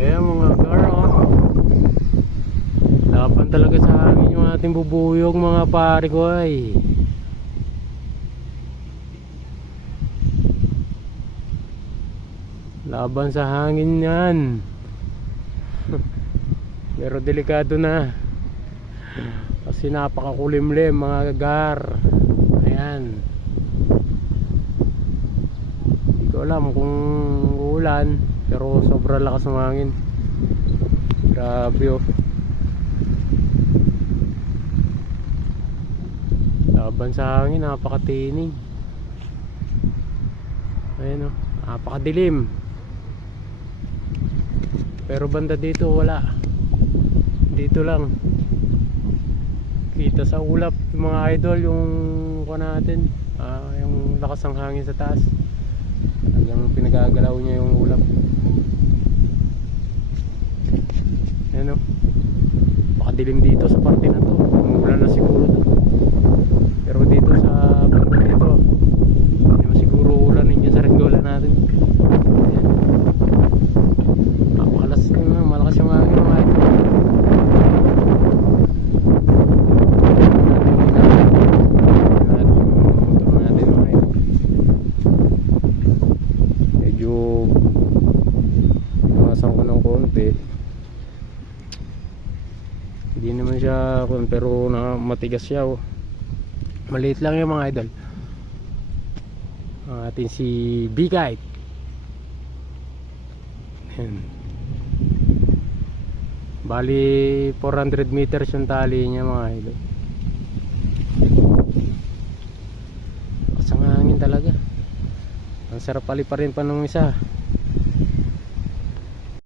Ayan mga gar, oh. Laban talaga sa hangin yung ating bubuyog mga pare ko ay. Laban sa hangin yan. Pero delikado na. Kasi napakakulimlim mga gar. Ayan. Hindi ko alam kung uulan, pero sobrang lakas ng hangin. Grabe oh. Laban sa hangin, napakatining. Ayan oh, napakadilim. Pero banda dito wala. Dito lang kita sa ulap yung mga idol, yung kuha natin, yung lakas ng hangin sa taas. Hanggang pinagagalaw niya yung ulap. Ayan o, pakadilim dito sa parte na to. Umulan na siguro to. Pero dito sa parte dito hindi mo siguro ulanin niya sa ringgola natin. Ayan. Malakas yung hangin mga idol. Hindi naman siya pero matigas siya oh. Maliit lang yung mga idol. Ang atin si B-Kite. Bali 400 meters yung tali niya mga idol. Kasang hangin talaga. Ang sarap paliparin pa nung isa.